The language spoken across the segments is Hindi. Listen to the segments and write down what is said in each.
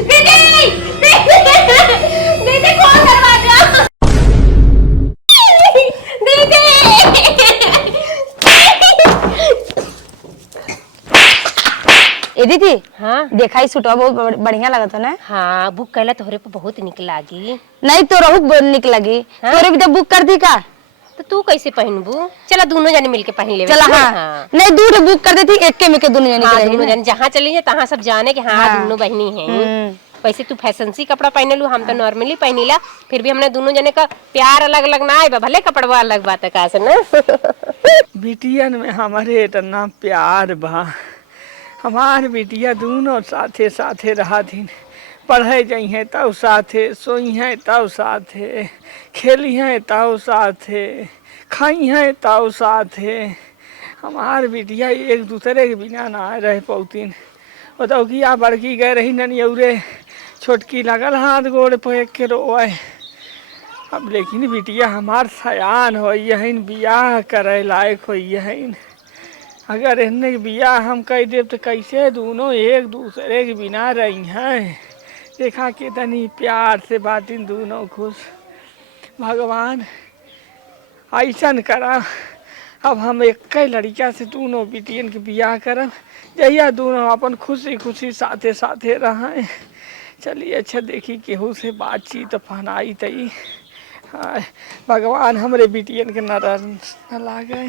दीदी कौन दरवाजा? दीदी ए दीदी हाँ देखा ही सूटवा बहुत बढ़िया लगा था ना। हाँ बुक कैला तोहरे पे बहुत निक लागी। नहीं तो रहू निक लगी। हाँ? तोरे भी तो बुक कर दी का। तो तू कैसे पहनबू? चला दोनों जने मिलके पहन लेवे। चला हाँ। नहीं दूर बुक कर देती एक के दोनों जने हाँ, के दोनों जने जहाँ चली जाए तहाँ सब जाने कि हाँ दोनों बहनी हैं। वैसे तू फैशन सी कपड़ा पहने लू, हम तो नॉर्मली पहनीला, फिर भी हमने दोनों जने का प्यार अलग अलग ना आए भले कपड़वा अलग बात है का से ना। बिटियन में हमारे इतना प्यार बा। हमार बिटिया दोनों साथे साथे रहा दिन, पढ़े जाइ हैं तब साथे, सोई हैं तब साथे, खेली हैं तब साथे, खाई हैं तब साथे। हमार बिटिया एक दूसरे के बिना ना रह पौतीन। बताओ कि आ बड़की गए रही ननियौरे, छोटकी लगल हाथ गोड़ पे के रोए। अब लेकिन बिटिया हमार सयान हो यहीन, बियाह करे लायक हो यहीन। अगर इन्हें बियाह हम कह देव तो कैसे दोनों एक दूसरे के बिना रही हैं। देखा कितनी प्यार से बातिन दोनों खुश। भगवान ऐसा करा अब हम एक लड़का से दोनों बिटियन के बियाह करब, जहिया दोनों अपन खुशी खुशी साथे साथे रहें। चलिए अच्छा देखी केहू से बातचीत फनाई तई। हाँ, भगवान हमरे बिटियन के न लागे।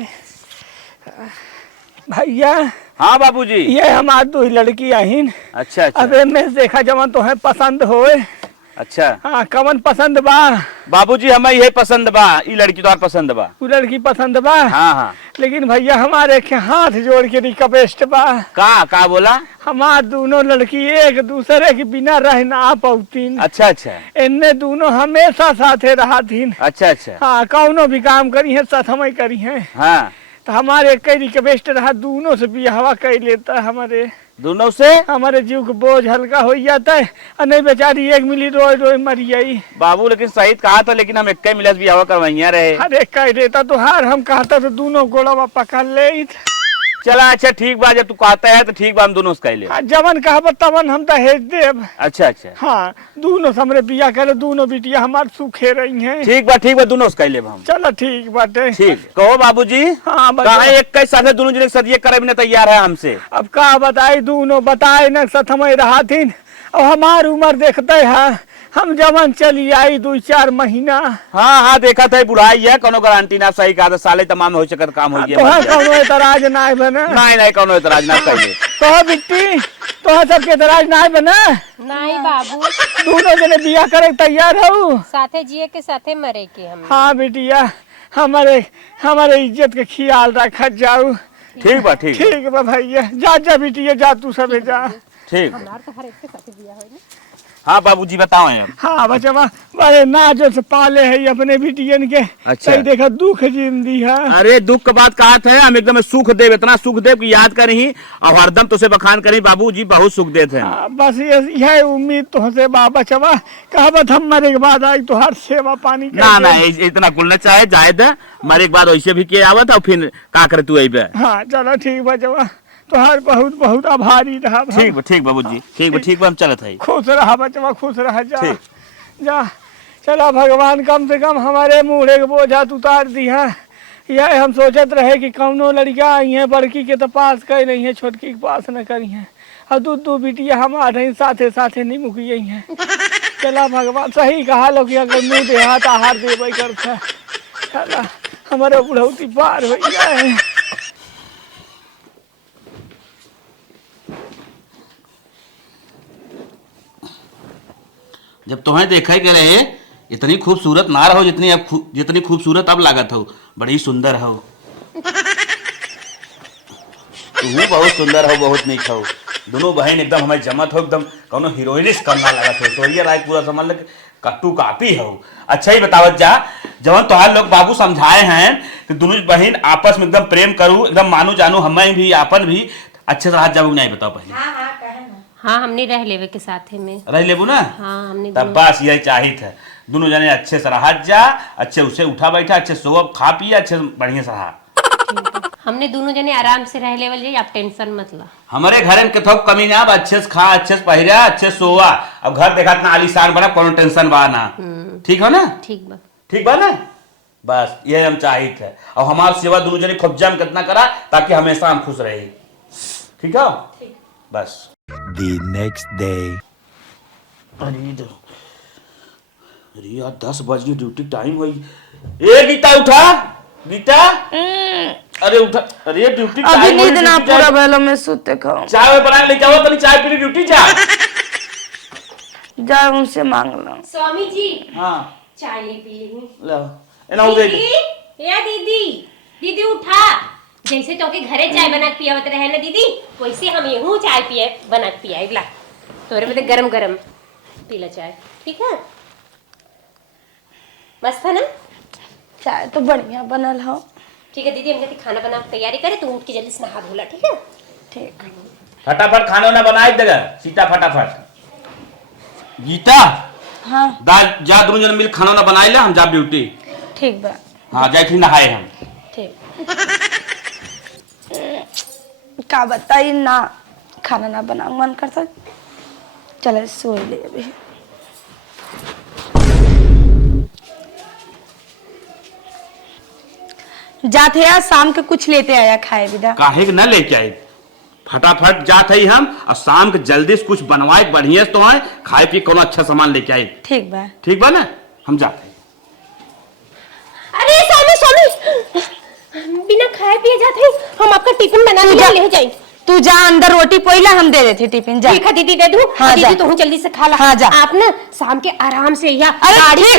भैया हाँ बाबूजी, ये हमार दो लड़की आहिन। अच्छा अच्छा। अब में देखा जवन तो है पसंद होए। अच्छा हाँ कवन पसंद बा? बाबूजी हमें यही पसंद बा, ई लड़की तो पसंद बा। वो लड़की पसंद बा। हाँ हाँ। लेकिन भैया हमारे के हाथ जोड़ के रिक्वेस्ट बा। का बोला? हमार दोनों लड़की एक दूसरे के बिना रह ना पौतीन। अच्छा अच्छा। इनने दोनों हमेशा साथे रहा थीन। अच्छा अच्छा। हाँ कौनो भी काम करी है साथ हम करी है। हाँ तो हमारे कई रिक्वेस्ट रहा दोनों से बियाहवा कर लेता है। हमारे दोनों से हमारे जीव को बोझ हल्का हो जाता है और नहीं बेचारी एक मिली रोए रोए मरी गई। बाबू लेकिन सही कहा था, लेकिन हम एक मिलस भी हवा करवाइया रहे। अरे कह देता तो हार हम कहता तो दोनों गोड़वा पकड़ ले। चला अच्छा ठीक बा, जब तू कहता है तो ठीक बा, हम दोनों से कह ले। जवन कहब तवन हम तो हेज देव। अच्छा अच्छा। हाँ दोनों हमरे बिया करे, दोनों बिटिया हमार सुखे रही हैं। ठीक बा दोनों से कह ले हम। चलो ठीक बाटे। ठीक कहो बाबूजी। हाँ कहा एक साथ दोनों जने सदिये करे भी तैयार है हमसे। अब का बताई दोनों बताए न सथमय रहा थीन। अब हमार उम्र देखते है, हम जवन चली आई 2-4 महीना। हाँ हाँ देखा था बुढ़ाई है, कोनो गारंटी ना। सही कहा था, साले तमाम हो सकत काम हो गया। तो कोनो एतराज ना बने। नहीं कोनो एतराज ना कहिए। तो बिट्टी तो सबके एतराज ना बने। नहीं बाबू, दोनों जने बियाह करे तैयार हो। साथे जिए के साथे मरे के हम। हाँ बिटिया हमारे इज्जत के ख्याल रखा जाऊ। ठीक बा ठीक बा भैया। जा बिटिया जा, तू सब जा। ठीक। हमार तो हर एक के साथे बियाह होई ना। हाँ बाबूजी बताओ अब। हाँ बचवा बड़े नाजो से पाले है अपने बिटियन के। अच्छा। सही देखा दुख जिंदी है। अरे दुख का बात कहा था, हम एकदम सुख देव, इतना सुख देव की याद करी और हरदम तुझसे बखान करी। बाबूजी बहुत सुख देते हैं। बस यह उम्मीद तुझसे बचवा कहबत हम मरे के बाद आई तो हर सेवा पानी ना इतना कुलना चाहे जायद है, मरे के बाद वैसे भी किया आवत और फिर का करे तू अबे। हाँ चलो ठीक बचवा, तोहार बहुत बहुत आभारी रहा। ठीक बाबूजी ठीक बा हम चलत है। खुश रहा बचवा, खुश रहा। जा चला भगवान कम से कम हमारे मुँह के बोझा उतार दी है। यह हम सोचत रहे कि कौनो लड़का आई है, बड़की के तो पास कर रही है, छोटकी के पास न करी है। और दू बिटिया हम आ रही साथे साथे नहीं मुकी है। चला भगवान सही कहा लोग कि अगर मुँह दे हाथ आहार देवे करता। चला हमारे बुढ़ौती पार हो जाए। जब तुम्हें देखा के रहे इतनी खूबसूरत ना रहो जितनी खूबसूरत अब लागत हो। बड़ी सुंदर हो तू, बहुत सुंदर हो, बहुत नीक हो। दोनों बहन एकदम हमें जमत हो, एकदम कोनो हीरोइनिस करना लगा था। सोइया राय पूरा समझ लग कट्टू कापी हो। अच्छा ही बतावत जा, जब तुम्हारे लोग बाबू समझाए हैं कि दोनों बहन आपस में एकदम प्रेम करूँ, एकदम मानू जानू, हमें भी आपन भी अच्छे से हाथ जाबू। नहीं बताओ पहले। हाँ हमने रह लेवे के साथे में रह लेबू ना। हाँ हमने तब बस यही चाहिए था, दोनों जने अच्छे से रहा जा, अच्छे उसे उठा बैठा, अच्छे सो खा पिया, अच्छे बढ़िया से रहा। हमने दोनों जने आराम से रह लेवल जाई, आप टेंशन मत ला। हमारे घर में कथो कमी ना बा, अच्छे से खा, अच्छे से पहिरा, अच्छे से सोवा। अब घर देखा इतना आलीशान बना, कोनो टेंशन बा ना। ठीक हो ना? ठीक बा। ठीक बा ना? बस ये हम चाहिए थे। और हमारी सेवा दोनों जने खूब जम कितना करा, ताकि हमेशा हम खुश रहे। ठीक है? बस। The next day. अरे यार 10 बज गई, ड्यूटी टाइम हुई। ए गीता उठा, गीता। अरे उठा, अरे ड्यूटी टाइम। अभी नींद ना पूरा भेलो, मैं सुते खाऊं। चाय बना के लेके आओ, तनी चाय पी ड्यूटी जा। जा उनसे मांग लो। स्वामी जी हाँ चाय ले पी लेंगे। लो एना उदे। दीदी या दीदी, दीदी उठा। जैसे तो के घरे चाय बना के पियावत रहे ना दीदी, वैसे हम यूं चाय पिए बना के पियाए ला। तोरे में गरम गरम पीला चाय, ठीक है? मस्त है ना? चाय तो बढ़िया बनल हो। ठीक है दीदी, हम कहते खाना बना के तैयारी करे, तू उठ के जल्दी से नहा धोला, ठीक है? ठीक। फटाफट खाना ना बनाए देगा सीता, फटाफट। गीता हाँ दाल जा, दोनों जन मिल खाना ना बनाए ले, हम जा ड्यूटी। ठीक बा। हाँ जाए फिर नहाए हम। ठीक। का बताई ना, खाना ना बना मन करता। चले सो ले अभी। जाते यार शाम के कुछ लेते आया खाए विदा। काहे के न लेके आए, फटाफट जात है हम, और शाम के जल्दी से कुछ बनवाए बढ़िया से तो है, खाए पी कोनो अच्छा सामान लेके आए। ठीक बा। ठीक बा ना? हम जाते हैं। अरे स्वामी स्वामी, बिना खाए पिए जाते हैं, हम आपका टिफिन बना के ले जाएंगे। तू जा अंदर, रोटी पोइला हम दे देते टिफिन। जा ठीक है दीदी, दे दूं? हाँ, दीदी तू जल्दी से खा ला। हाँ, जा। आप ना शाम के आराम से यहाँ अरे ठीक है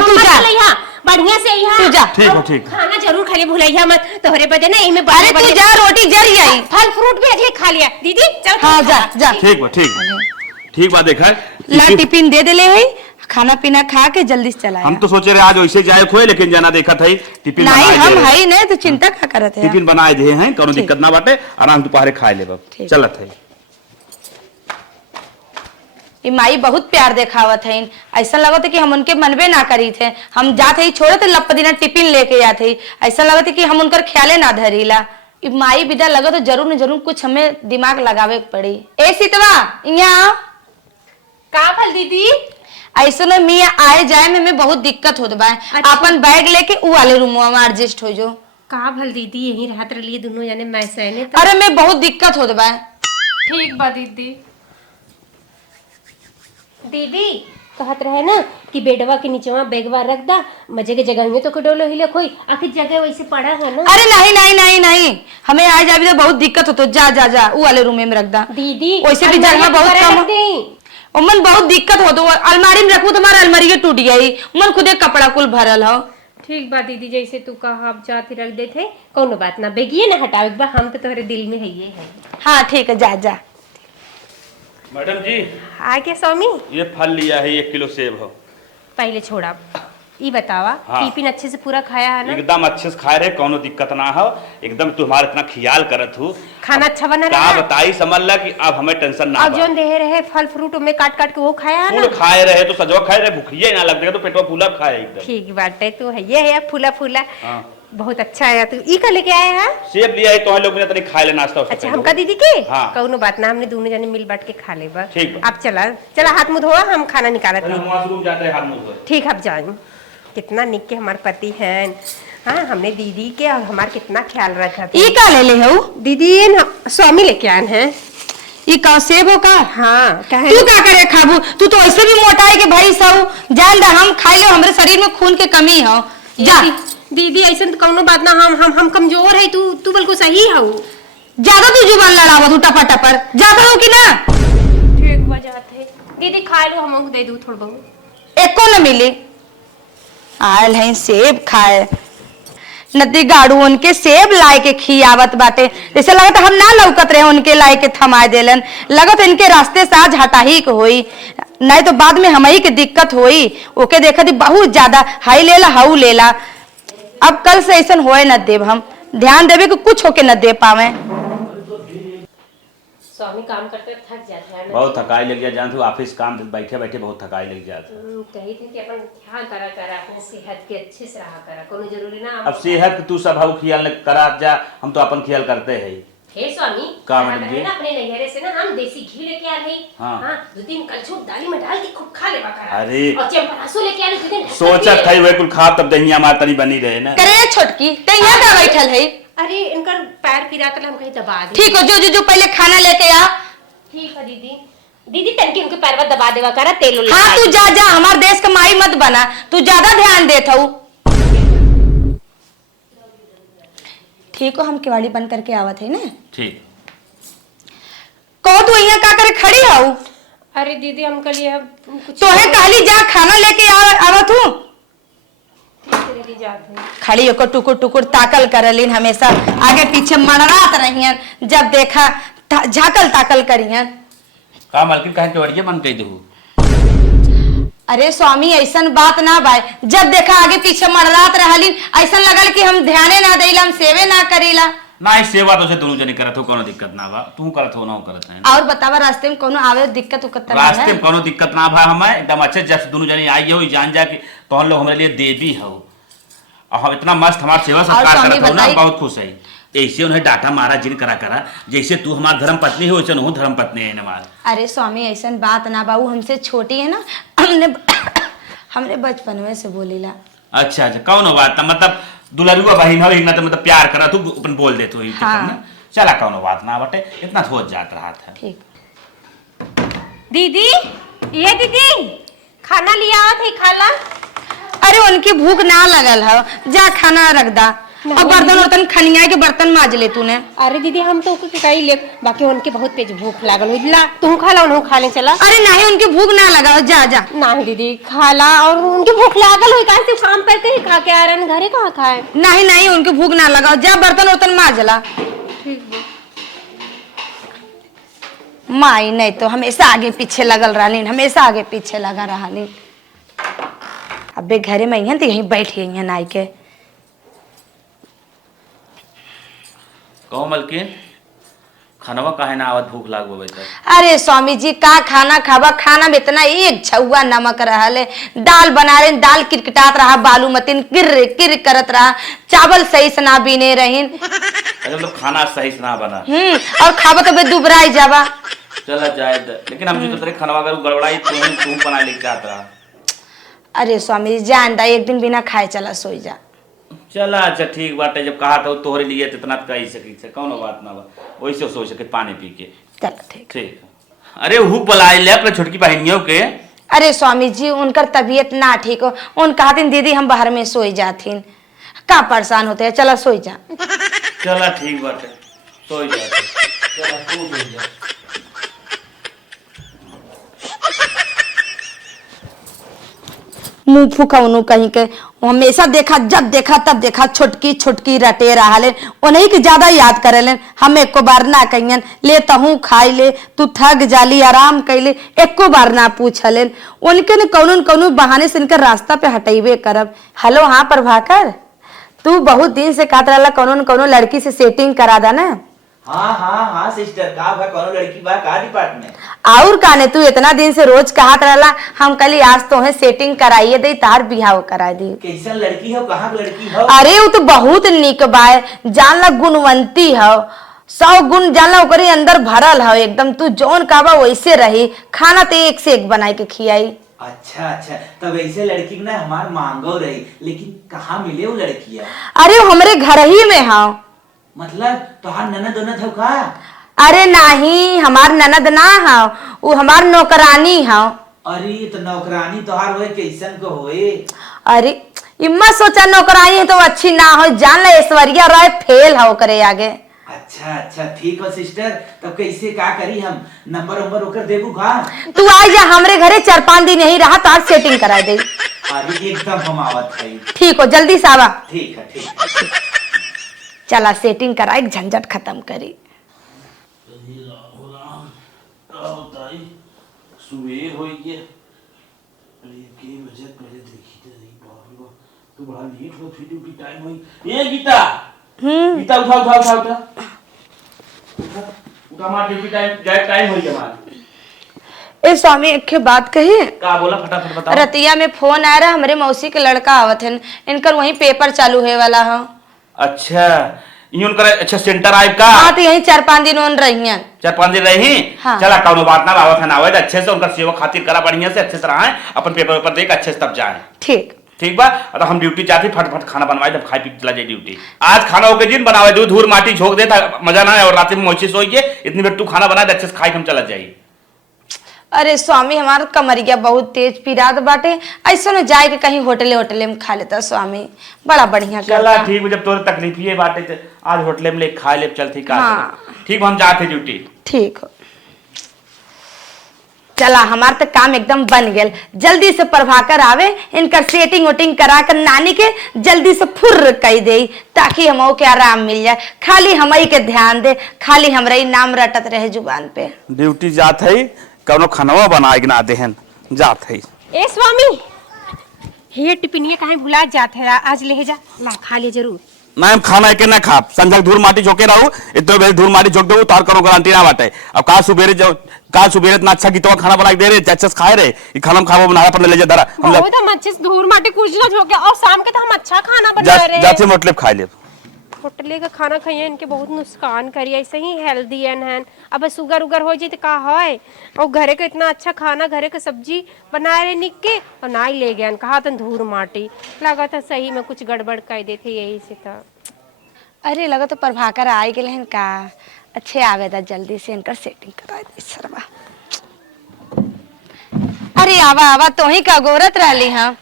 तू जा। यहाँ बढ़िया से यहाँ तू जा। ठीक है, ठीक है। खाना जरूर खा लिया, भूलिया मत। तोहरे बजे ना इनमें अरे तू जा, रोटी जरी आई। फल फ्रूट भी अगले खा लिया दीदी। चल हाँ जा जा। ठीक बा, ठीक बा। देखा ला टिफिन दे दे ले है, खाना पीना खा के जल्दी से चला। हम तो सोचे रहे आज वैसे जाए खोए, लेकिन जाना देखा था टिफिन नहीं, बनाए हम दे रहे। है नहीं तो चिंता क्या करते हैं। टिफिन बनाए दे हैं, कोनो दिक्कत ना बाटे, आराम दोपहर खाए ले। ठीक। चलत है। ये माई बहुत प्यार देखावत है, ऐसा लगत है कि हम उनके मनबे ना करी थे। हम जाते ही छोड़े थे लपदिना टिफिन लेके जाते, ऐसा लगत है कि हम उनकर ख्याले ना धरीला। माई विदा लगो तो जरूर न जरूर कुछ हमें दिमाग लगावे के पड़ी। ए सीतवा यहाँ का फल दीदी? ऐसे में मियाँ आए जाए में हमें बहुत दिक्कत होत बा। अपन बैग लेके उ वाले रूम में एडजस्ट हो जो। का भल दीदी, यही रात रही दोनों जने मैं सहने। अरे मैं बहुत दिक्कत होत बा। ठीक बा दीदी। दीदी कहत रहे ना कि बेडवा के नीचवा बैगवा रख दा, मजे के जगह में तो डोलो हिले खोई, आखिर जगह वैसे पड़ा है ना। अरे नहीं नहीं नहीं नहीं, हमें आज अभी तो बहुत दिक्कत हो तो जा जा जा उ वाले रूम में रख दा। दीदी वैसे भी जगह बहुत कम, उमन बहुत दिक्कत हो तो अलमारी में रखू, तुम्हारा अलमारी टूट गई, उमन खुदे कपड़ा कुल भरल हो। ठीक बा दीदी, जैसे तू कहा आप जाती रख देते, कोनो बात ना, बेगिए ना हटावे बा, हम तो तुम्हारे दिल में है ये है। हाँ ठीक है, जा जा। मैडम जी आ क्या स्वामी? ये फल लिया है, 1 किलो सेब हो। पहले छोड़ा, ये बतावा हाँ। टिफिन अच्छे से पूरा खाया है ना? एकदम अच्छे से खाए रहे, कोनो दिक्कत ना हो, एकदम तुम्हारा इतना ख्याल करत हूँ। खाना अच्छा बना क्या रहा? बताई, समझ ला कि अब हमें टेंशन ना अब जो दे रहे फल फ्रूट में काट काट के वो खाया है फूल ना? खाए रहे तो सजवा खाए रहे, भूखिए ना लगता तो पेटवा फूला खाए एकदम। ठीक बात है, तू है ये है फूला फूला। हाँ। बहुत अच्छा है। तू ई का लेके आया है? सेब लिया है, तो हम लोग ने तनी खाए ले नाश्ता। अच्छा हमका दीदी के? हाँ। कौनो बात ना, हमने दोनों जने मिल बांट के खा ले बा। ठीक बा। अब चला चला हाथ मुंह धोआ, हम खाना निकालत हम नहीं। वॉशरूम जाते हैं, हाथ मुंह धोए। ठीक, अब जाए। कितना निक के हमारे पति हैं। हाँ, हमने दीदी के और हमारा कितना ख्याल रखा था। ई का ले ले हो? दीदी ये ना स्वामी लेके आए हैं। ई का सेब हो का? हाँ कहे तू क्या करे खाबू? तू तो ऐसे भी मोटा है कि भाई सब जान दा, हम खाई ले, हमारे शरीर में खून के कमी हो। जा दीदी ऐसा तो कौनो बात ना, हम कमजोर है, तू बिल्कुल सही है। ज्यादा तू जुबान लड़ावा तू टपा टपर, जाता हो कि ना? ठीक बजाते दीदी, खा लो, हम दे दू थोड़ा बहुत। एको न मिली, आयल है सेब खाए, नदी गाड़ू उनके सेब लाए के खियावत बाटे, जैसे लगत हम ना लौकत रहे उनके लाए के थमा देलन, लगत इनके रास्ते से आज हटा ही को होई, नहीं तो बाद में हमारी के दिक्कत होई। ओके देखा थी बहुत ज्यादा, हाई लेला हाउ लेला, अब कल से ऐसा होए न देव, हम ध्यान देवे कि कुछ होके न दे पावे। स्वामी काम करते थक जाते हैं ना। बहुत थकाई लग जाए, जानते हो ऑफिस काम बैठे बैठे बहुत थकाई लग जाती है। कही थी कि अपन ध्यान करा करा अपने सेहत के अच्छे से रहा करा, कोनो जरूरी ना अब सेहत तू सब हऊ ख्याल करा जा, हम तो अपन ख्याल करते हैं। हे स्वामी का यहाँ मैडम रहे जी? ना अपने नैहरे से ना हम देसी घी लेके आए हैं। हाँ। हाँ 2-3 कलछुल दाली में डाल के खूब खा लेवा करा। अरे। और चंपरासो लेके आए 2 दिन। सोचत है वे कुल खा तब दहिया मार तनी बनी रहे ना। करे छोटकी ते यहाँ का बैठल है। अरे इनका पैर पिरातल हम कहीं दबा दे। ठीक हो, जो जो जो पहले खाना लेके आ। ठीक है दीदी। दीदी तनकी उनके पैर पर दबा देवा करा, तेल उल हाँ लगा तू जा जा, हमार देश का माई मत बना, तू ज्यादा ध्यान देत हूँ। ठीक हो, हम केवाड़ी बंद करके आवत है ना। ठीक। कहो तू यहाँ का करे खड़ी हूँ। अरे दीदी हम कल ये कुछ तो है कहली जा खाना लेके आवत हूँ। ठीक है दीदी जाते हैं। खड़ी होकर टुकुर टुकुर ताकल करलिन, हमेशा आगे पीछे मड़रात रहियन, जब देखा झाकल ताकल करियन। का मालकिन कहे केवड़िया बंद कर दू। अरे स्वामी ऐसन बात ना बाय, जब देखा आगे पीछे मड़रात रहलिन, ऐसन लगल कि हम ध्याने ना देला, हम सेवे ना करेला। ना इस सेवा तो से दोनों जने करत हो, कोनो दिक्कत ना बा, तू करत हो ना करत है। और बतावा रास्ते में कोनो आवे दिक्कत उक्कत नहीं रास्ते है? में कोनो दिक्कत ना भा, हमें एकदम अच्छे जब दोनों जने आई हो जान जा कि तोहन लोग हमारे लिए देवी हो और हम इतना मस्त हमारा सेवा सत्कार स्वामी करत हो ना, बताई- बहुत खुश है। ऐसे उन्हें डांटा मारा जिन करा करा, जैसे तू हमार धर्म पत्नी हो वैसे हूँ धर्म पत्नी है हमार। अरे स्वामी ऐसन बात ना बाबू, हमसे छोटी है ना, हमने बचपन में से बोलीला। अच्छा अच्छा कौन बात ना, मतलब दुलरुआ बहन हो ना, तो मतलब प्यार करा तू अपन बोल दे तू। हाँ। चला कौन बात ना बटे, इतना हो जात रहा था। ठीक। दीदी ये दीदी खाना लिया थे खाला। अरे उनकी भूख ना लगल है, जा खाना रख दा। और बर्तन वर्तन खनिया के बर्तन माज ले तूने। अरे दीदी हम तो कुछ कही ले, बाकी उनके बहुत तेज भूख लागल हो। ला तू खा ला, उन्हों खा ले चला। अरे नहीं, उनकी भूख ना लगा, जा जा। नहीं दीदी खाला, और उनकी भूख लागल हो, कहाँ से काम करके ही खा के आ रहे हैं, घरे कहाँ खाए। नहीं नहीं, उनकी भूख ना लगा, जा बर्तन वर्तन माज ला। माई नहीं तो हमेशा आगे पीछे लगल रही, हमेशा आगे पीछे लगा रही। अबे घरे में तो यहीं बैठ गई नाई के। कहो मलकिन खानवा काहे ना आवत, भूख लागो बेटा। अरे स्वामी जी का खाना खावा, खाना में इतना एक छुआ नमक रहले, दाल बना रहे, दाल किरकिटात रहा, बालू मतीन किर किर करत रहा, चावल सही से ना बीने रहीन। अरे मतलब खाना सही से ना बना। और खावा तो बे दुबराई जावा। चला जाए लेकिन हम जो तेरे खानवा अगर गड़बड़ाई तू बना लेके आता रहा। अरे स्वामी जी जान दा, एक दिन बिना खाए चला सोई जा। चला अच्छा ठीक बाटे, जब कहा था तोहरे लिए तो इतना कही सकी से कौन बात ना बा, वैसे सोच सके पानी पी के। चल ठीक। ठीक। अरे हु बुलाए ले अपने छोटकी बहनियों के। अरे स्वामी जी उनकर तबीयत ना ठीक हो, उन कहतीन दीदी हम बाहर में सोई जाथिन, का परेशान होते हैं, चला सोई जा। चला ठीक बाटे, सोई जा। चला तू सोई जा। मुंह फूकौनु कहीं के, हमेशा देखा जब देखा तब देखा छोटकी छोटकी रटे रहा, उन्हीं के ज्यादा याद करेलन। हम एको बार ना कहियन ले तहू खाई ले, तू थक जाली आराम कैले, एको बार ना पूछलेन। उनके ने कौनो न कौनो बहाने से इनकर रास्ता पे हटेबे करब। हेलो हाँ प्रभाकर, तू बहुत दिन से कहत रहला कौनो न कौनो लड़की से सेटिंग करा दा ना। हाँ हाँ हाँ सिस्टर, का बा कौनो लड़की बा का डिपार्टमेंट? और काने तू इतना दिन से रोज कहत रहला, हम कल आज तो है सेटिंग कराइए दे, तार बिहाव करा दी। कैसन लड़की हो, कहाँ की लड़की हो? अरे वो तो बहुत निक बाय, जानला गुणवंती हो, 100 गुण जानला ओकरे अंदर भरल हो एकदम। तू जौन कहबा वैसे रही, खाना तो एक से एक बनाई के खियाई। अच्छा अच्छा, तब ऐसे लड़की ना हमार मांगो रही, लेकिन कहाँ मिले वो लड़किया? अरे वो हमरे घर ही में हो। मतलब तोहार ननद उनद हो का? अरे नहीं, हमार ननद ना हो, वो हमार नौकरानी हो। अरे तो नौकरानी तोहार होए कैसन को होए? अरे इम्मा सोचा नौकरानी है तो अच्छी ना हो, जानला ऐश्वर्या राय फेल हो करे आगे। अच्छा अच्छा ठीक हो सिस्टर, तब कैसे का करी हम? नंबर वंबर होकर देबू का? तू आ जा हमरे घरे, 4-5 दिन यही रहा, तार सेटिंग करा दे। अरे एकदम हम आवत है। ठीक हो, जल्दी से आवा। ठीक है ठीक है। चला सेटिंग करा, एक झंझट खत्म करी। सुबह हो गया, अरे के बजे पहले देखी तो नहीं, बाप रे तो बड़ा लेट हो, फिर ड्यूटी टाइम हुई। ए गीता, गीता उठा उठा उठा उठा उठा हमार ड्यूटी टाइम हो गया हमार। ए स्वामी एक के बात कही। का बोला फटाफट बताओ। रतिया में फोन आ रहा, हमारे मौसी के लड़का आवत है, इनकर वहीं पेपर चालू है वाला है। अच्छा यूं करे। अच्छा सेंटर आइब का। हाँ तो यही 4-5 दिन उन रही हैं। 4-5 दिन रही। हाँ। चला कौनो बात ना बाबा खाना आवे अच्छे से उनका सेवा खातिर करा बढ़िया से अच्छे से रहा अपन पेपर वेपर देख अच्छे से तब जाए। ठीक ठीक बा। और हम ड्यूटी जाते फटफट खाना बनवाए जब खाई पी के चला जाए ड्यूटी। आज खाना होके जिन बनावे दूध धूर माटी झोंक दे मजा ना है और रात में मोची सोई के इतनी देर तू खाना बना दे अच्छे से खाई हम चला जाइए। अरे स्वामी हमारा कमरिया बहुत तेज पिरात बाटे, ऐसा न जाए के कहीं होटले में खा लेता स्वामी, बड़ा बढ़िया चला करता। ठीक जब तोरे तकलीफ ही बाटे तो आज होटले में ले खा ले चल ठीक। हाँ। ठीक हम जाते ड्यूटी। ठीक हो चला हमार तो काम एकदम बन गया। जल्दी से प्रभाकर आवे, इनकर सेटिंग वोटिंग करा कर नानी के जल्दी से फुर्र कही दे ताकि हमो के आराम मिल जाए। खाली हमई के ध्यान दे, खाली हमरा ही नाम रटत रहे जुबान पे। ड्यूटी जात है कौनो खनवा बना के ना देहन जात है। ए स्वामी ये टिफिनिया काहे भुला जात है, आज ले जा ला खा ले जरूर। ना खाना के ना खा संजल धूल माटी झोंके रहू इतने बेर धूल माटी झोंक दे तार करो गारंटी ना बाटे। अब का सुबेरे इतना अच्छा की तो खाना बना के दे रहे अच्छे से खाए रहे ई खाना खाबो बना पर ले जा धरा हम बहुत हम अच्छे से धूर माटी कुछ ना झोंके और शाम के तो हम अच्छा खाना बना रहे हैं। जाते मोटले खाए ले। होटले का खाना खाइए इनके बहुत नुकसान करिए, ऐसे ही हेल्दी है। अब शुगर उगर हो जाए तो का है। और घरे का इतना अच्छा खाना घरे का सब्जी बना रहे निक के और ना ही ले गए कहा था धूर माटी लगा था सही में कुछ गड़बड़ कर देते यही से था। अरे लगा तो प्रभाकर आए गए हैं का, अच्छे आवे था जल्दी से इनकर सेटिंग करा दे सरवा। अरे आवा आवा तो ही का गोरत रहली हम।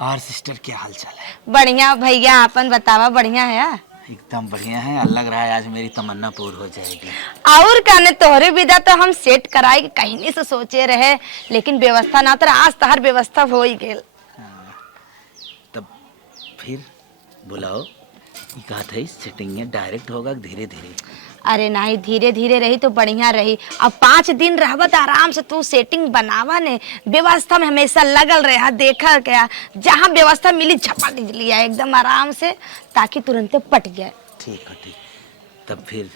और सिस्टर क्या हाल चाल है? बढ़िया भैया अपन बतावा। बढ़िया है एकदम बढ़िया है। लग रहा है आज मेरी तमन्ना पूरी हो जाएगी। और काने तोहरे विदा तो हम सेट कराए कहीं नहीं से सोचे रहे, लेकिन व्यवस्था ना तर आज तहर व्यवस्था हो ही गेल। तब फिर बुलाओ कहा था सेटिंग में डायरेक्ट होगा धीरे धीरे। अरे नहीं धीरे धीरे रही तो बढ़िया रही। अब 5 दिन रहबत आराम से तू सेटिंग बनावा ने, व्यवस्था में हमेशा लगल रहा। देखा क्या जहाँ व्यवस्था मिली झपट लिया एकदम आराम से ताकि तुरंत पट जाए। ठीक है ठीक। तब फिर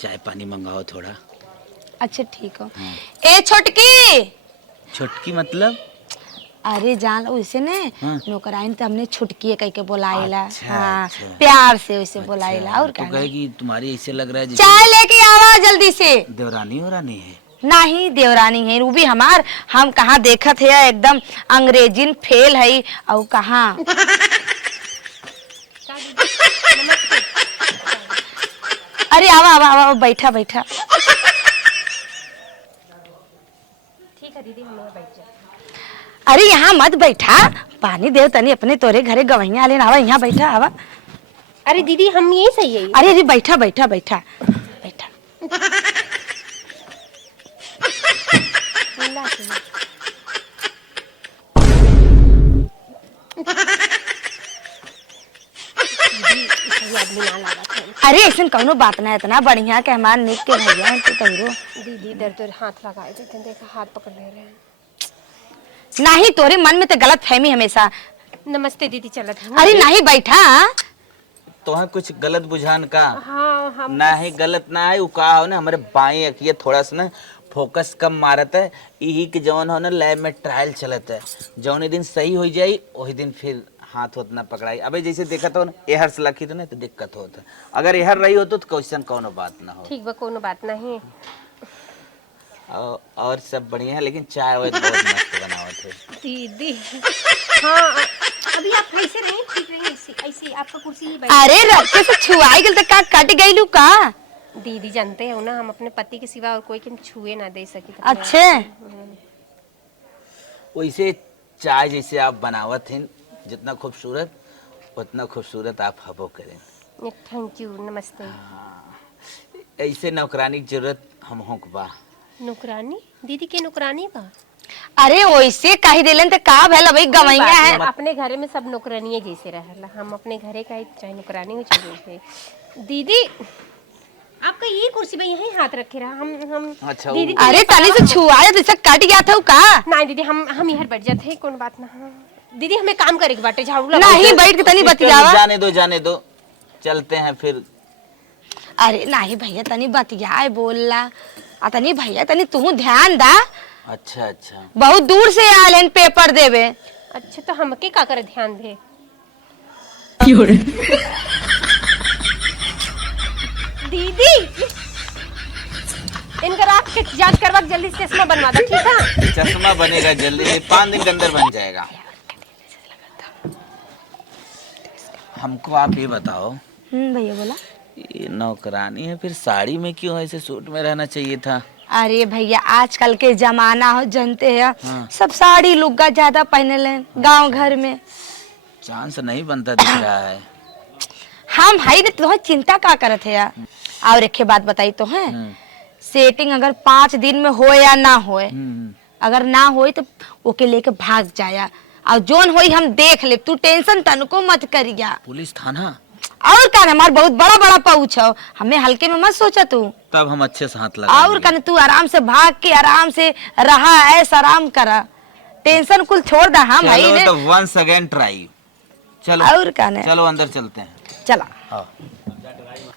चाय पानी मंगाओ थोड़ा। अच्छा ठीक हो। ए छोटकी छुटकी मतलब? अरे जान लो उसे ने हाँ। नौकराइन तो हमने छुटकी कह के बुलाइला। अच्छा, हाँ अच्छा। प्यार से उसे बुलाइला। और तो क्या कहेगी तुम्हारी ऐसे लग रहा है जैसे चाय लेके आवा जल्दी से। देवरानी हो रानी है। नहीं देवरानी है रूबी हमार, हम कहाँ देखत है एकदम अंग्रेजीन फेल है और कहाँ। अरे आवा आवा आवा बैठा बैठा। ठीक है दीदी हम बैठ जाए। अरे यहाँ मत बैठा, पानी देव तनी अपने तोरे घरे गवैया आले आवा यहाँ बैठा आवा। अरे दीदी हम यही सही है। अरे अरे बैठा बैठा बैठा बैठा। अरे ऐसा कौनो बात ना इतना बढ़िया के हमार निक के भैया तो तोरो दीदी इधर तो हाथ लगाए थे देखा हाथ पकड़ ले रहे हैं। नहीं तोरे मन में तो गलत फहमी हमेशा। नमस्ते दीदी चलत है। अरे नहीं बैठा। तो है कुछ गलत बुझान का? हाँ हम ना ही गलत ना है का हो ना हमारे बाएं अखिया थोड़ा सा ना फोकस कम मारत है। यही के जौन हो ना लैब में ट्रायल चलत है। जौन दिन सही हो जाई वही दिन फिर हाथ होत ना पकड़ाई। अबे जैसे देखा तो एहर से लखी तो ना तो दिक्कत होता। अगर एहर रही हो तो क्वेश्चन कौनो बात ना हो। ठीक बा कोनो बात नहीं। और सब बढ़िया है लेकिन चाय वाय बहुत मस्त बनावत है दीदी। हाँ अभी आप कैसे रहे? ठीक रहे ऐसे ऐसे आपका कुर्सी ही बैठ। अरे रस्ते से छुआई गल तो का कट गईलू का। दीदी जानते हो ना हम अपने पति के सिवा और कोई के छुए ना दे सके। अच्छे वैसे चाय जैसे आप बनावत हैं जितना खूबसूरत उतना खूबसूरत आप हबो करें। थैंक यू नमस्ते। ऐसे नौकरानी की जरूरत हम होक बा। नौकरानी? दीदी के नौकरानी बा? अरे वैसे कही देलन तो का भला भाई गवैया है। अपने घरे में सब नौकरानिये जैसे रहला। हम अपने घरे का चाहे नौकरानी हो चाहे जैसे। दीदी आपका ये कुर्सी पे यहीं हाथ रखे रहा हम अच्छा दीदी अरे तनी से छुआया तो कट गया था का। नहीं दीदी हम यहाँ बैठ जाते हैं कौन बात ना। हाँ। दीदी हमें काम करे के बाटे झाड़ू लगा। नहीं बैठ के तनी बतियावा। जाने दो चलते हैं फिर। अरे नहीं भैया तनी बतियाए बोलला आ तनी भैया तनी तू ध्यान दा। अच्छा अच्छा बहुत दूर से आयल हैं पेपर देवे। अच्छा तो हमके का करे ध्यान दे। दीदी इनका रात के जांच करवा के जल्दी से चश्मा बनवा दो, ठीक है? चश्मा बनेगा जल्दी नहीं, 5 दिन के अंदर बन जाएगा। हमको आप ये बताओ, भैया बोला ये नौकरानी है फिर साड़ी में क्यों ऐसे सूट में रहना चाहिए था? अरे भैया आजकल के जमाना हो जानते हैं हाँ। सब साड़ी लुग्गा ज्यादा पहने ले गांव घर में। चांस नहीं बनता दिख रहा है। हम भाई ने तुम्हें चिंता का करत है यार। और एक बात बताई तो है सेटिंग अगर 5 दिन में हो या ना होए, अगर ना होई तो ओके लेके भाग जाया और जोन होई हम देख ले, तू टेंशन तनको मत करिया। पुलिस थाना और का हमार बहुत बड़ा बड़ा पहुंच हो, हमें हल्के में मत सोचा तू। तब हम अच्छे से हाथ लगा और का तू आराम से भाग के आराम से रहा, ऐसा आराम करा, टेंशन कुल छोड़ दा। हम भाई ने तो वंस अगेन ट्राई। चलो और का ने चलो अंदर चलते हैं। चला हाँ।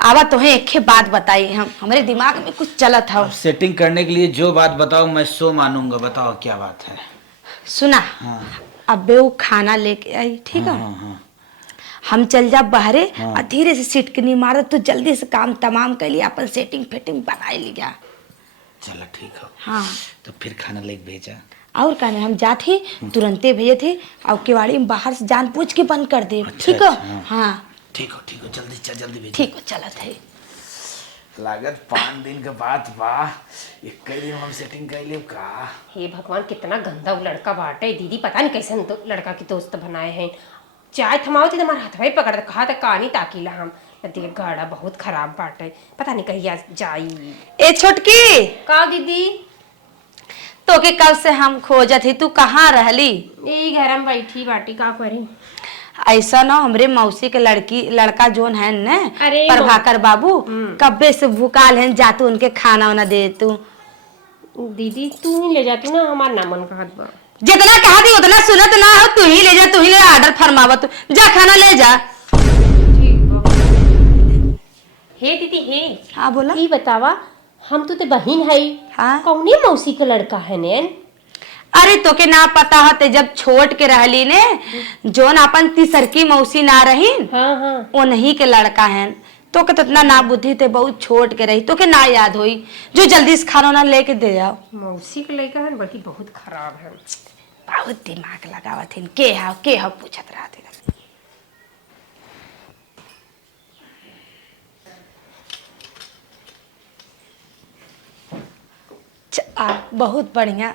आवा तुम्हें एक बात बताई, हम हमारे दिमाग में कुछ चलत था। सेटिंग करने के लिए जो बात बताओ मैं सो मानूंगा। बताओ क्या बात है? सुना हाँ। अबे वो खाना लेके आई, ठीक है? हाँ, हाँ। हम चल जा बाहरे और धीरे से सिटकनी मार, तो जल्दी से काम तमाम कर लिया, अपन सेटिंग फिटिंग बनाए लिया। चलो ठीक हो। हाँ तो फिर खाना लेके भेजा। और कहने हम जाते तुरंते भेजे थे और केवाड़ी में बाहर से जान पूछ के बंद कर दे। अच्छा, ठीक है? अच्छा, हाँ ठीक हो जल्दी चल जल्दी भेजा। ठीक हो चलत है। लागत 5 दिन के बाद वाह एक दिन हम सेटिंग कर लिए का। हे भगवान कितना गंदा वो लड़का बाटे। दीदी पता नहीं कैसे तो लड़का की दोस्त बनाए हैं। चाय थमाओ थी हमारे हाथ में पकड़ कहा था कहानी ताकीला हम देख गाड़ा बहुत खराब बाटे, पता नहीं कहीं जाई। ए छोटकी का दीदी तो के कब से हम खोजत ही, तू कहाँ रहली? यही घर में बैठी बाटी का करी। ऐसा ना हमरे मौसी के लड़का जोन है न अरे प्रभाकर बाबू कब्बे से भूकाल है, जातू उनके खाना वाना दे तू। दीदी तू ही ले जाती ना, हमारा ना मन कहत बा। जितना कहा थी उतना सुनत ना हो, तू ही ले जा, तू ही ले ऑर्डर फरमावा, तू जा खाना ले जा। हे दीदी हे हाँ बोला। ई बतावा हम तो ते बहन है। हाँ कौनी मौसी का लड़का है ने? अरे तो के ना पता होते जब छोट के रहली ने जोन अपन तीसरकी मौसी ना रही, हाँ हाँ वो नहीं के लड़का है। तो के तो इतना ना बुद्धि थे, बहुत छोट के रही, तो के ना याद होई, जो जल्दी से खाना ना लेके दे जाओ। मौसी का लड़का है बल्कि बहुत खराब है। बहुत दिमाग लगावत हिन, के हाव पूछत रहा थे। बहुत बढ़िया।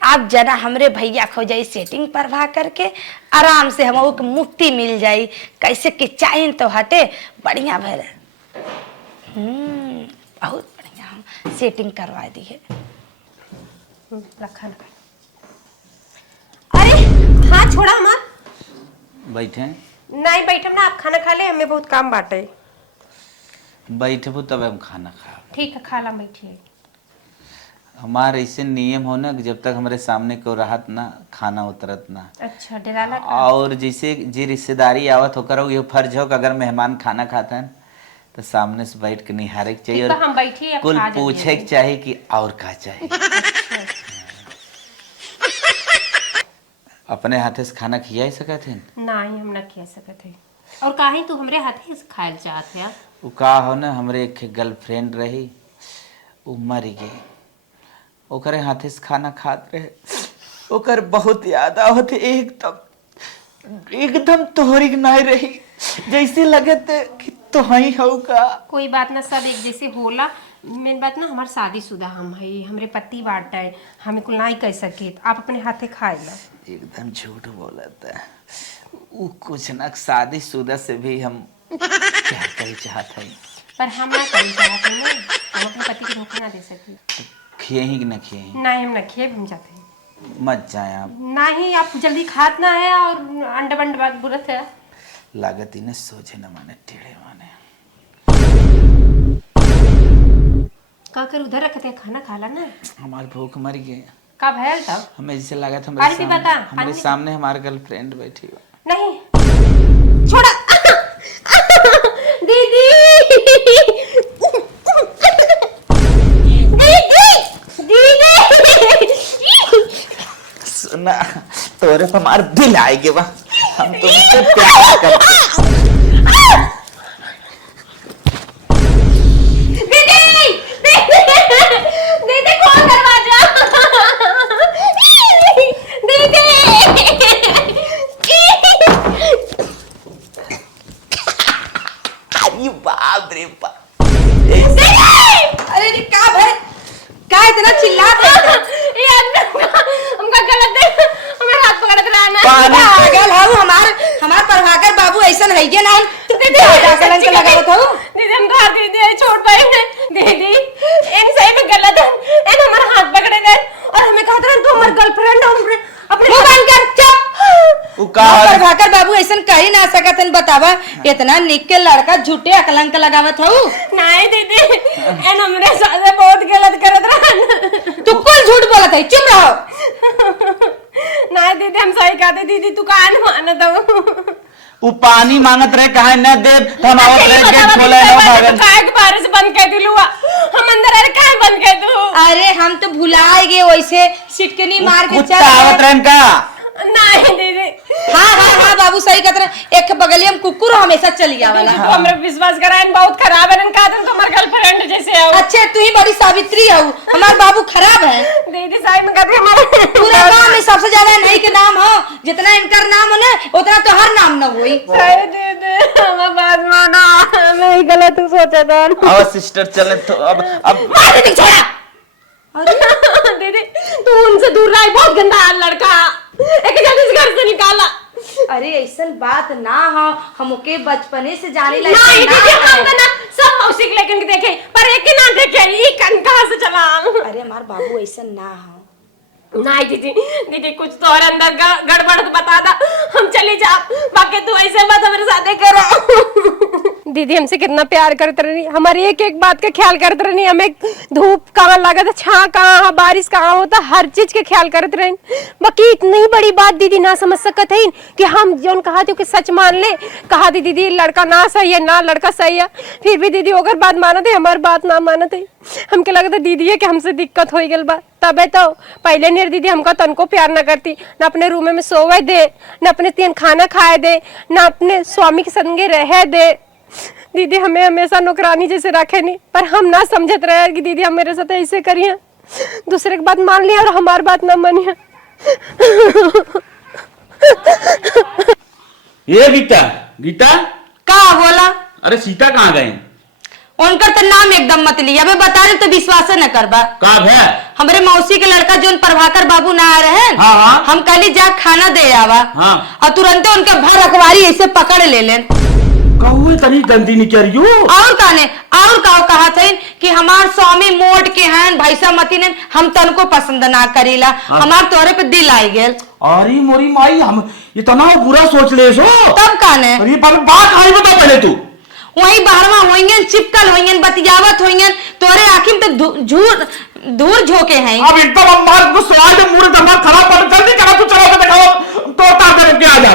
आप जरा हमरे भैया खो जाई सेटिंग परवाह करके, आराम से हम को मुक्ति मिल जाई। कैसे कि चाहिए तो हटे बढ़िया भर। बहुत बढ़िया हम सेटिंग करवा दी है। रखा ना। अरे हाँ छोड़ा हमार। बैठे नहीं बैठम ना, आप खाना खा ले, हमें बहुत काम बाटे। बैठे तब हम खाना खा। ठीक है खा ला बैठिए। हमारे ऐसे नियम हो ना कि जब तक हमारे सामने को रहत ना खाना उतरत ना। अच्छा डराला का? और जैसे जी रिश्तेदारी आवत होकर हो, ये फर्ज हो कि अगर मेहमान खाना खाते हैं तो सामने से बैठ के निहारे के चाहिए ठीक बा, हम बैठिए, और अब कुल खा जाइए। पूछे के चाहिए कि और का चाहिए। अपने हाथे से खाना खिया ही सकत है? नहीं हम ना खिया सकत है। और काहे तू हमरे हाथे से खाए चाहत है? वो का हो ना हमरे एक गर्लफ्रेंड रही, वो मर गई, ओकरे हाथे से खाना खात रहे, ओकर बहुत याद आवत, एकदम तोहरी नहीं रही, जैसे लगत कि तो हई हो का। कोई बात ना, सब एक जैसे होला। मेन बात ना हमार शादीशुदा हम है, हमरे पति बाटा है, हमें कुल नहीं कह सके। आप अपने हाथे खाए ला। एकदम झूठ बोलता है वो, कुछ ना शादीशुदा से भी हम क्या करे चाहत है, पर हम ना करी चाहते हैं ना, हम अपने पति को धोखा ना दे सके। खिए ही कि न खिए ही? नहीं हम ना खिए, हम जाते हैं। मत जाए आप। नहीं आप जल्दी खात ना है और अंडा बंड बात बुरत है। लागत ही न सोचे न माने टेढ़े माने। का कर उधर रखते हैं, खाना खा ला ना। हमार भूख मर गई। का भयल था? हमें जैसे लगा था पानी पी बता, हमारे पानी। सामने हमारे गर्लफ्रेंड बैठी हुआ। नहीं छोड़ा। दीदी सुना तोरे पे हमार दिल आएगे वह हम तुमसे प्यार करते दीदी दीदी खोल दरवाजा दीदी अरे बाप रे बाप अरे जी का भाई का इतना चिल्लाते हैं? ये हमका गलत है हमारा हाथ पकड़त रहना पागल हूँ हमार प्रभाकर बाबू ऐसा है के ना दीदी कलंक लगावत हूँ दीदी हम घर दीदी छोड़ पाए हैं दीदी इन सही में गलत है इन हमारा हाथ पकड़े गए और हमें कहा था तू हमारी गर्लफ्रेंड है अपने मुंह बंद कर चुप उ का प्रभाकर बाबू ऐसा कह ही ना सकत हन बतावा इतना निक के लड़का झूठे कलंक लगावत हूँ नहीं दीदी इन हमरे साथ बहुत गलत करत रहन तू कुल झूठ बोलत है चुप रहो नहीं दीदी हम सही कहते दीदी तू काहे न मानत हो उ पानी मांगत रहे कहे न दे हम आवत रहे गेट खोले न भागन काहे के बारे से बंद कर दिलुआ हम अंदर अरे काहे बंद कर दू अरे हम तो भुलाए गए वैसे सिटकनी मार के कुत्ता चल आवत रहे का नहीं दीदी हाँ बाबू सही कहत रहे एक बगलिया में कुकुर हमेशा चली आवाला तू हमरे विश्वास कराइन बहुत खराब है का तुम तुम्हार गर्लफ्रेंड जैसे हो अच्छे तू ही बड़ी सावित्री हो हमार बाबू खराब है दीदी सही में कहते हमारे पूरे गांव में सबसे ज्यादा नहीं के नाम हो जितना इनकर नाम हो ना उतना तो हर नाम न होई सही दीदी हम बात मानो मैं ही गलत सोचा था अब सिस्टर चले तो अब मार दे छोड़ा दीदी तू उनसे दूर रह बहुत गंदा है लड़का एक जल्दी से घर से निकाला अरे ऐसा बात ना हो हमके बचपने से जाने लगे नहीं दीदी हम तो ना सब मौसी के लेकिन देखे पर एक ही ना देखे ये कन कहां से चला अरे हमार बाबू ऐसा ना हो नहीं दीदी दीदी कुछ तो और अंदर गड़बड़ तो बता दा हम चले जा बाकी तू ऐसे मत हमारे साथ करो दीदी हमसे कितना प्यार करते रही हमारी एक एक बात का ख्याल करते रही हमें धूप कहाँ लगा था छां कहाँ बारिश कहाँ होता हर चीज के ख्याल करते रही बाकी इतनी बड़ी बात दीदी ना समझ सकत है कि हम जो कहा थे कि सच मान ले कहा थी दीदी लड़का ना सही है ना लड़का सही है फिर भी दीदी अगर बात मानते हमारी बात ना मानते हमके लगता दीदी है कि हमसे दिक्कत हो गई बात तबे तो पहले नहीं दीदी हमका तनको प्यार ना करती ना अपने रूम में सोवे दे ना अपने तीन खाना खाए दे ना अपने स्वामी के संगे रह दे दीदी हमें हमेशा नौकरानी जैसे रखे नहीं पर हम ना समझत रहे कि दीदी हम मेरे साथ ऐसे करिए दूसरे की बात मान लिया और हमारी बात ना मानिए ये गीता गीता का बोला अरे सीता कहाँ गए उनका तो नाम एकदम मत लिया मैं बता रही तो विश्वास न करबा का है हमारे मौसी के लड़का जो प्रभाकर बाबू ना आ रहे हैं हाँ, हाँ। हम कहली जा खाना दे आवा हाँ। और तुरंत उनके भर रखवारी ऐसे पकड़ ले लेन कहू तनी गंदी निकलियो और काने और कहा थे कि हमार स्वामी मोट के हैं भैसा मती ने हम तनको पसंद ना करीला हमार तोरे पे दिल आई गेल अरे मोरी माई हम इतना बुरा सोच ले सो तब काने अरे बात आई बता पहले तू वही बाहरवा होंगे चिपकल होंगे बतियावत होंगे तोरे आखिर तो दूर झोंके हैं अब एकदम हमारे को स्वाद मुंह दमा खराब पड़ जल्दी करा तू चलो के दिखाओ तो तार करके आ जा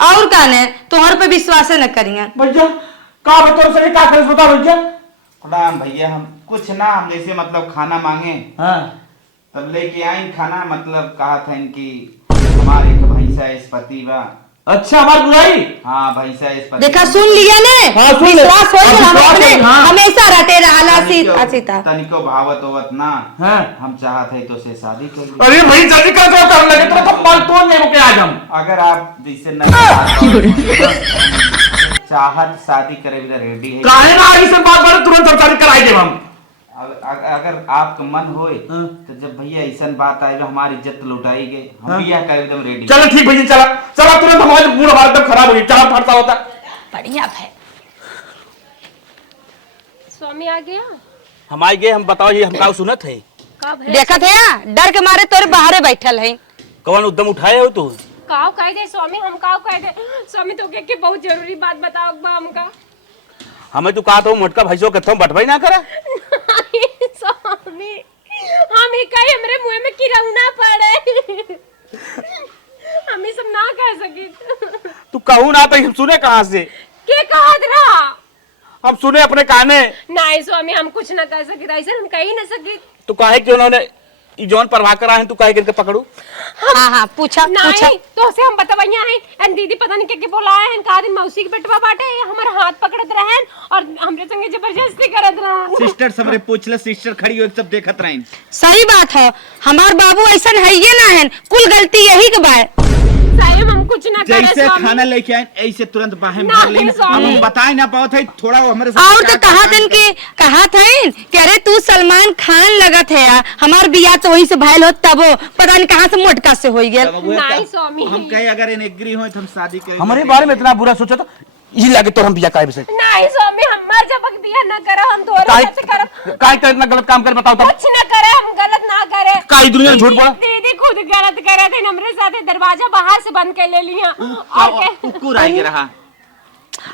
और काने तोहर पे विश्वास न करिए भैया का बतौर से का कर बता भैया प्रणाम भैया हम कुछ ना हम जैसे मतलब खाना मांगे हां तब लेके आई खाना मतलब कहा था इनकी हमारे एक भैंसा इस पति बा अच्छा हमारी बुराई हाँ भैंसा इस पति देखा सुन लिया ने हाँ, सुन ले। विश्वास हो अब हम विश्वास अपने है, हाँ। हमेशा रहते रहला सीता तनिको भावत होवत ना हाँ। हम चाहते तो से शादी कर ली अरे भाई जल्दी कर दो कर लगे तो माल तोड़ नहीं के आज हम अगर आप जैसे न चाहत शादी करे भी रेडी है काहे ना आई से बात बात तुरंत सरकारी कराई दे हम अगर आपका मन होए हाँ। तो जब भैया ऐसा बात आए जो हमारी इज्जत लुटाई गई हम हाँ। भी यह कर एकदम रेडी चलो ठीक भैया चला चला तुरंत हमारे मूड हमारा एकदम खराब हो गया चार फटता होता बढ़िया है स्वामी आ गया हम आए गए हम बताओ ये हम का सुनत है कब है देखा थे डर के मारे तोरे बाहरे बैठल है कौन उद्यम उठाए हो तू काव कह दे स्वामी हम काव कह दे स्वामी तो के बहुत जरूरी बात बताओ बा हमका हमें तू कहा तो मोटका भैंसो के तुम बटवाई ना करा नहीं, स्वामी हम ही कहे हमरे मुंह में किरौना पड़े हम ये सब ना कह सकी तू कहू ना तो हम सुने कहाँ से के कहत रहा हम सुने अपने काने नहीं स्वामी हम कुछ ना कह सकी ऐसे हम कह ही ना सकी तू काहे कि उन्होंने ई जौन परवाह करा है तू काहे करके पकड़ू? हाँ हाँ पूछा पूछा। नहीं तो से हम बतावैया है एन दीदी पता नहीं के बोला है का दिन मौसी के बेटवा बाटे हमर हाथ पकड़त रहन और हमरे संगे जबरदस्ती करत रहन। सिस्टर सबरे पूछले, सिस्टर खड़ी हो सब देखत रहीन। सही बात है, हमार बाबू ऐसा है ये ना है, कुल गलती यही के बा। साहब हम कुछ ना करे जैसे स्वामी। खाना लेके आए ऐसे तुरंत बाहर नहीं, भाग लेन। स्वामी। हम बताए ना पावत है थोड़ा हमारे और तो कहा दिन की कहा था कि अरे तू सलमान खान लगत है यार, हमार बिया तो वही से भाईल हो तब पता नहीं कहाँ से मोटका से हो गया। नहीं स्वामी। हम कहे अगर इन एग्री हो तो हम शादी करें। हमारे बारे में इतना बुरा सोचा था, ई लागे तो हम बिया काहे से? नहीं स्वामी हमार जब बिया ना करो हम तोरे काहे साथ करब। काहे कर इतना गलत काम कर बताओ तो? कुछ ना करे हम गलत ना करे। काहे दुनिया में झूठ बोला? दीदी खुद गलत करे थे हमरे साथे दरवाजा बाहर से बंद कर ले लिया और के कुकुर आई रहा।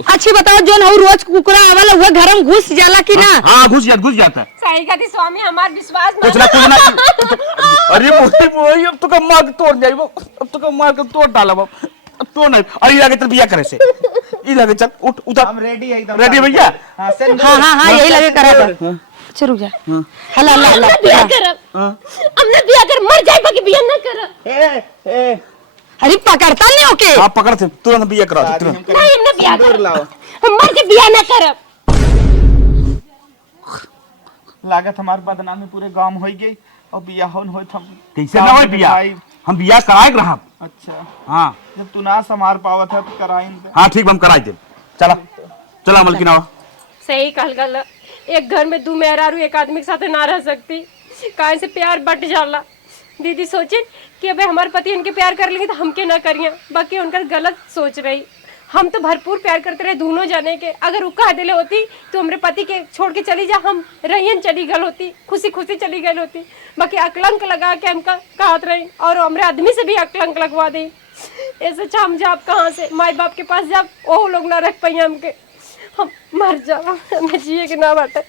अच्छी बताओ जोन हो रोज कुकुरा आवल हुआ घर में घुस जाला कि ना? हाँ घुस जाता है। सही कहती स्वामी हमार विश्वास कुछ ना अरे मोही अब तो का मार के तोड़ जाइबो, अब तो का मार के तोड़ डालब अब तो नहीं। अरे लागे चल बिया करे से, ई लागे चल उठ उधर। हम रेडी है एकदम। रेडी भैया? हां सर। हाँ यही लगे करा था। अच्छा रुक जा। हला हला हला बिया करब हमने बिया कर मर जाए बाकी बिया ना करब। ए अरे पकड़ता नहीं होके। आप पकड़ते तुरंत बिया करा दो तुरंत। नहीं हमने बिया दूर करब लाओ। हम मर के बिया ना करब। लागत हमार बदनामी पूरे गांव हो गई और बिया होन होत हम कैसे ना होई बिया? हम बिया कराए रहा। अच्छा हाँ जब तू ना संभार पावत है तो कराइन दे। हाँ ठीक हम कराए दे। चला चला मलकिन आओ। सही कहल गल एक घर में दो मेहरारू एक आदमी के साथ ना रह सकती काहे से प्यार बट जाला। दीदी सोचे कि अबे हमारे पति इनके प्यार कर लेंगे तो हमके ना करिए बाकी उनका गलत सोच रही। हम तो भरपूर प्यार करते रहे दोनों जाने के अगर वो कह दिले होती तो हमारे पति के छोड़ के चली जा हम रहियन चली गल होती खुशी खुशी चली गई होती बाकी अकलंक लगा के हमका कहत रही और हमारे आदमी से भी अकलंक लगवा दी। ऐसे अच्छा हम जाब कहाँ से माई बाप के पास जाब वो लोग ना रख पाई हमके हम मर जावा हमें जिए के ना बाटे।